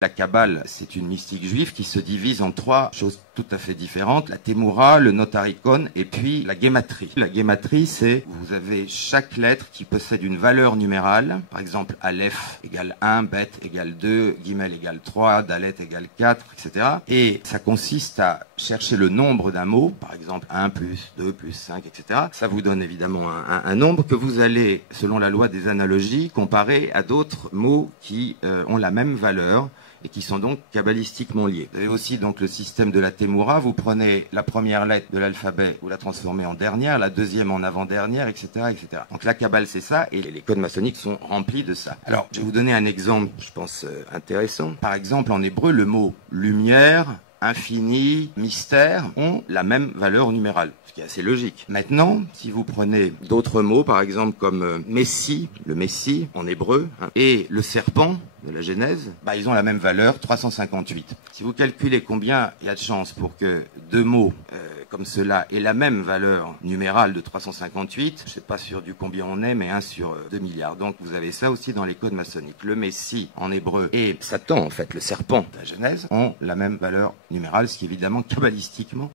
La Kabbale, c'est une mystique juive qui se divise en trois choses tout à fait différentes. La Témoura, le Notarikon et puis la Guématrie. La Guématrie, c'est vous avez chaque lettre qui possède une valeur numérale. Par exemple, Aleph égale 1, Bet égale 2, Gimel égale 3, Dalet égale 4, etc. Et ça consiste à chercher le nombre d'un mot, par exemple 1 plus 2 plus 5, etc. Ça vous donne évidemment un nombre que vous allez, selon la loi des analogies, comparer à d'autres mots qui ont la même valeur et qui sont donc kabbalistiquement liés. Vous avez aussi donc le système de la Témoura. Vous prenez la première lettre de l'alphabet, vous la transformez en dernière, la deuxième en avant-dernière, etc., etc. Donc la Kabbale, c'est ça, et les codes maçonniques sont remplis de ça. Alors, je vais vous donner un exemple, je pense, intéressant. Par exemple, en hébreu, le mot lumière, infini, mystère ont la même valeur numérale, ce qui est assez logique. Maintenant, si vous prenez d'autres mots, par exemple comme Messie, le Messie en hébreu, et le serpent de la Genèse, ils ont la même valeur, 358. Si vous calculez combien il y a de chances pour que deux mots comme cela aient la même valeur numérale de 358, je ne sais pas sur du combien on est, mais 1 sur 2 milliards. Donc vous avez ça aussi dans les codes maçonniques. Le Messie en hébreu et Satan, en fait, le serpent de la Genèse, ont la même valeur numérale, ce qui évidemment kabbalistiquement